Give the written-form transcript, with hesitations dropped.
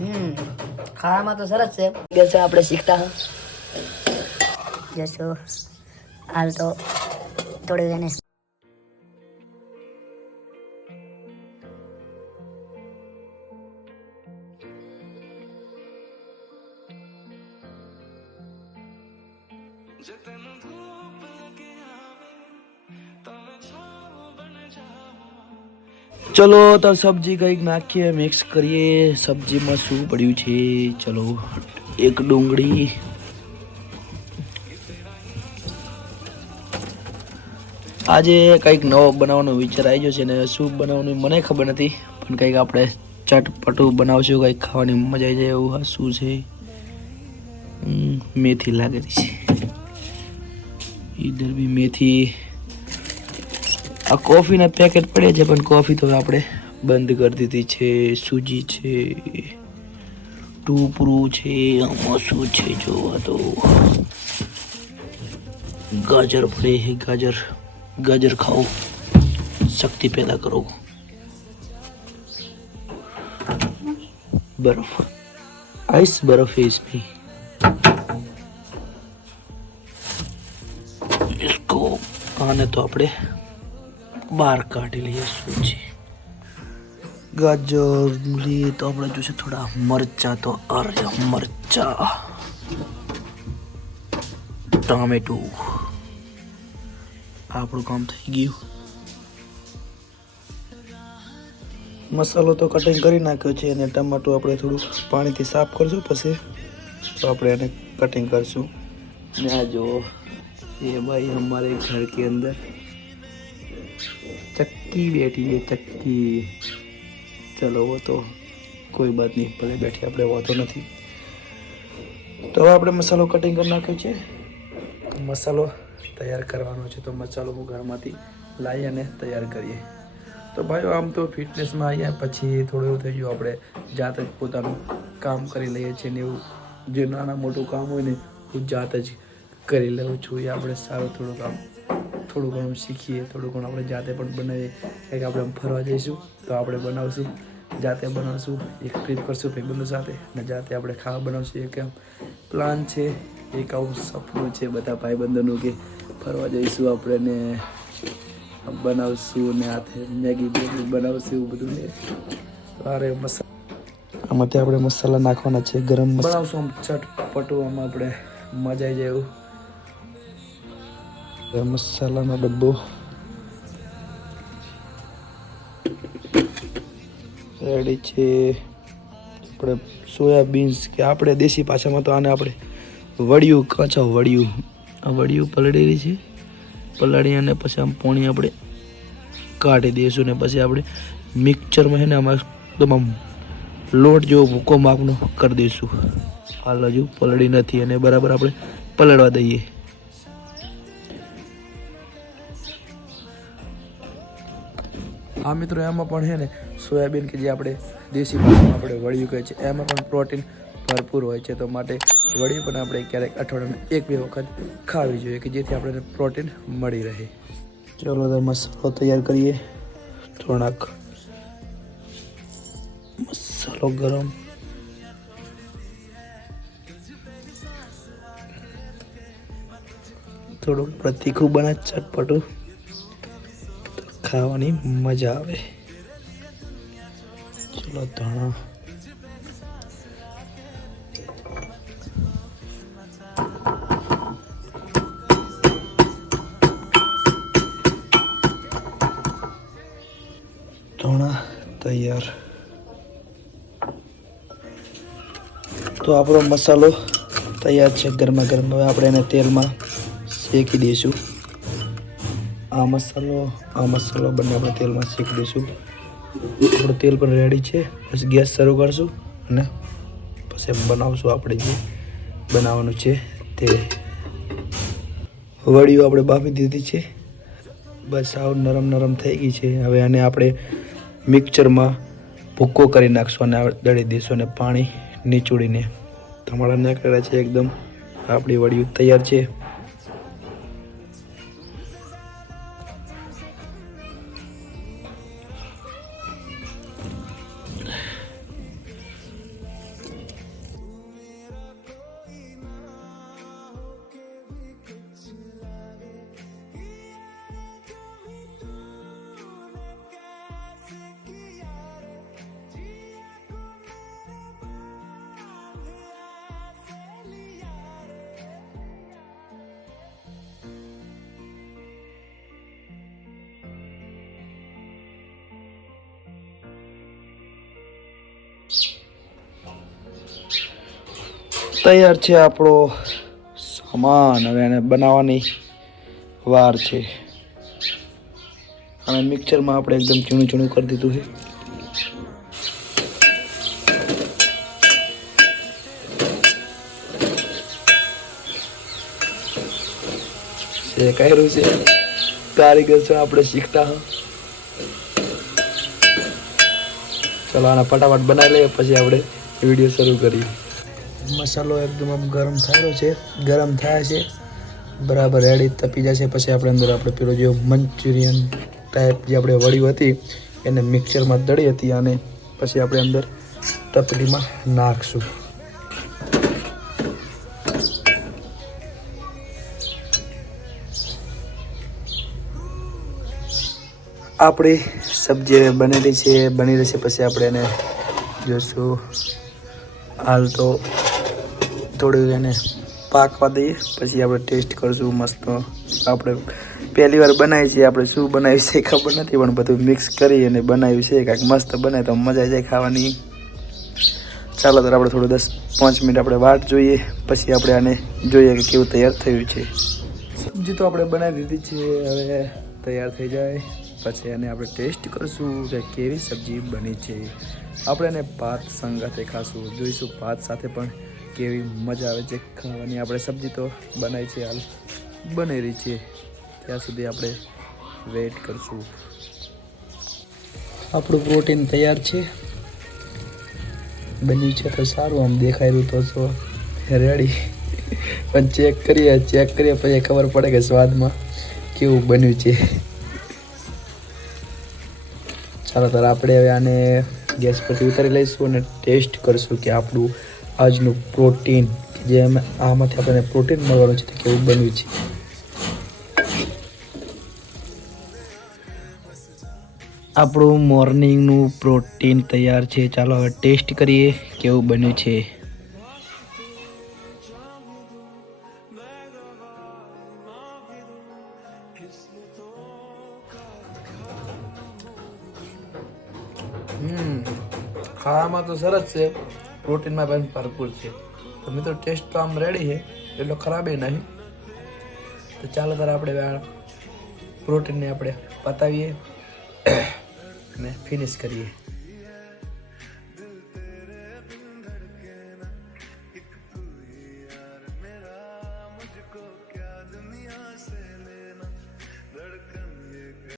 ખાવામાં તો સરસ છે. ગેસ આપણે શીખતા જશો હાલ તો થોડી એને ચલો તો સબ્જી કંઈક નાખીએ, મિક્સ કરીએ. સબ્જીમાં શું પડ્યું છે? ચલો, એક ડુંગળી, આજે કંઈક નવો બનાવવાનો વિચાર આવી ગયો છે ને શું બનાવવાનું મને ખબર નથી, પણ કંઈક આપણે ચટપટું બનાવશું, કંઈક ખાવાની મજા આવી જાય એવું. આ શું છે? મેથી લાગે છે. ઈધર બી મેથી. આ કોફીના પેકેટ પડે છે પણ કોફી તો આપણે બંધ કરી દીધી છે. સૂજી છે, ટૂપરું છે, આમાં શું છે જોવા તો. ગાજર પડે છે, ગાજર. ગાજર ખાઓ, શક્તિ પેદા કરો. બરફ, આઈસ બરફ है इसमें. इसको आने तो આપણે બહાર કાઢી લઈએ. શું છે? ગાજર લઈએ તો આપણે જોશે થોડા મરચા. તો અરે મરચા, ટામેટું. આપણું કામ થઈ ગયું. મસાલો તો કટિંગ કરી નાખ્યો છે અને ટમાટું આપણે થોડું પાણીથી સાફ કરશું, પછી તો આપણે એને કટિંગ કરશું. ને આ જો ये भाई हमारे घर के अंदर चक्की बैठी है, चक्की. चलो वो तो कोई बात नहीं, भले बैठी આપણે વાંધો નથી. તો હવે આપણે મસાલો કટિંગ કરી નાખ્યો છે. મસાલો તૈયાર કરવાનો છે, તો મસાલો હું ઘરમાંથી લાવી અને તૈયાર કરીએ. તો ભાઈઓ આમ તો ફિટનેસમાં આવ્યા પછી થોડું એવું થઈ ગયું, આપણે જાતે જ પોતાનું કામ કરી લઈએ છીએ ને એવું જે નાના મોટું કામ હોય ને હું જાતે જ કરી લઉં છું. એ આપણે સારું થોડું કામ થોડું ઘણું શીખીએ, થોડું ઘણું આપણે જાતે પણ બનાવીએ. કંઈક આપણે આમ ફરવા જઈશું તો આપણે બનાવશું, જાતે બનાવશું. એક ટ્રીપ કરશું ભાઈબંધો સાથે ને જાતે આપણે ખાવા બનાવશું. એક આમ પ્લાન છે, એક આવું સપનું છે બધા ભાઈબંધોનું કે ફરવા જઈશું આપણે ને બનાવશું ને હાથે મેગી બેગી બનાવશું એવું બધું ને. અરે મસાલા આમાંથી આપણે મસાલા નાખવાના છે, ગરમ મસાલા બનાવશું આમ ચટપટું, આમાં આપણે મજા આવી જાય એવું. મસાલાનો ડબ્બો રેડી છે. આપણે સોયાબીન્સ કે આપણે દેશી ભાષામાં તો આને આપણે વડિયું કાચા વડિયું. આ વડિયું પલળેલી છે, પલાળી અને પછી આમ પોણી આપણે કાઢી દઈશું ને પછી આપણે મિક્સચરમાં છે ને આમાં એકદમ આમ લોટ જેવો ભૂકો માપનો કરી દઈશું. હાલ હજુ પલળી નથી અને બરાબર આપણે પલળવા દઈએ. હા મિત્રો, એમાં પણ છે ને સોયાબીન કે જે આપણે દેશી ભાષામાં આપણે વડિયું કહે છે, એમાં પણ પ્રોટીન ભરપૂર હોય છે. તો માટે વડિયું પણ આપણે ક્યારેક અઠવાડિયામાં 1-2 વખત ખાવી જોઈએ કે જેથી આપણને પ્રોટીન મળી રહે. ચલો તો મસાલો તૈયાર કરીએ. થોડાક મસાલો ગરમ, થોડુંક તીખું બને, ચટપટું, ખાવાની મજા આવે. ચલો ધાણા, ધાણા તૈયાર. તો આપણો મસાલો તૈયાર છે ગરમા ગરમ. હવે આપણે એને તેલમાં શેકી દઈશું. આ મસાલો બંને આપણે તેલમાં શેકી દઈશું. આપણું તેલ પણ રેડી છે. પછી ગેસ શરૂ કરશું અને પછી બનાવશું આપણે જે બનાવવાનું છે તે. વડિયું આપણે બાફી દીધી છે, બસ સાવ નરમ થઈ ગઈ છે. હવે આને આપણે મિક્સચરમાં ભૂક્કો કરી નાખશું અને દળી દઈશું અને પાણી નીચોડીને તમારા નીકળ્યા છે એકદમ. આપણી વડિયું તૈયાર છે. તૈયાર છે આપણો સામાન. હવે એને બનાવવાની વાર છે. અને મિક્સરમાં આપણે એકદમ ઝીણું ઝીણું કરી દીધું છે. શેકાયેલું છે. કારીગર છે આપણે શીખતા હા. ચલો આને ફટાફટ બનાવી લઈએ, પછી આપણે વિડીયો શરૂ કરીએ. મસાલો એકદમ આમ ગરમ થયેલો છે, ગરમ થાય છે બરાબર, રેડી તપી જશે. પછી આપણે અંદર આપણે પેલો જે મંચુરિયન ટાઈપ જે આપણે વડી હતી એને મિક્સરમાં દળી હતી, અને પછી આપણે અંદર તપેલીમાં નાખશું. આપણી સબ્જી બનેલી છે, બની રહેશે. પછી આપણે એને જોઈશું. હાલ તો થોડું એને પાકવા દઈએ, પછી આપણે ટેસ્ટ કરીશું. મસ્ત આપણે પહેલી વાર બનાવી છે. આપણે શું બનાવ્યું છે ખબર નથી, પણ બધું મિક્સ કરી અને બનાવ્યું છે. કાંઈક મસ્ત બને તો મજા આવી જાય ખાવાની. ચાલો તો આપણે થોડું 10-5 મિનિટ આપણે વાટ જોઈએ, પછી આપણે આને જોઈએ કે કેવું તૈયાર થયું છે. સબ્જી તો આપણે બનાવી દીધી છે. હવે તૈયાર થઈ જાય પછી એને આપણે ટેસ્ટ કરીશું કે કેવી સબ્જી બની છે. આપણે એને ભાત સંગાથે ખાશું, જોઈશું ભાત સાથે પણ કેવી મજા આવે છે ખાવાની. આપણે સબ્જી તો બનાવી છે, હાલ બની રહી છે, ત્યાં સુધી આપણે વેઇટ કરશું. આપણું પ્રોટીન તૈયાર છે, બન્યું છે તો સારું. આમ દેખાય રહ્યું તો રેડી. પણ ચેક કરીએ પછી ખબર પડે કે સ્વાદમાં કેવું બન્યું છે. ચાલો તો આપણે હવે આને ગેસ પરથી ઉતારી લઈશું અને ટેસ્ટ કરીશું કે આપણું આજનું પ્રોટીન જે આમાંથી આપણને પ્રોટીન મળવાનું છે તે કેવું બન્યું છે. આપણું મોર્નિંગનું પ્રોટીન તૈયાર છે. ચાલો હવે ટેસ્ટ કરીએ કેવું બન્યું છે. ખાવામાં તો સરસ છે, પ્રોટીનમાં પણ ભરપૂર છે. તો મિત્રો ટેસ્ટ તો આમ રેડી છે, એટલો ખરાબ નહીં. તો ચાલો તારે આપણે પ્રોટીનને આપણે પતાવીએ અને ફિનિશ કરીએ.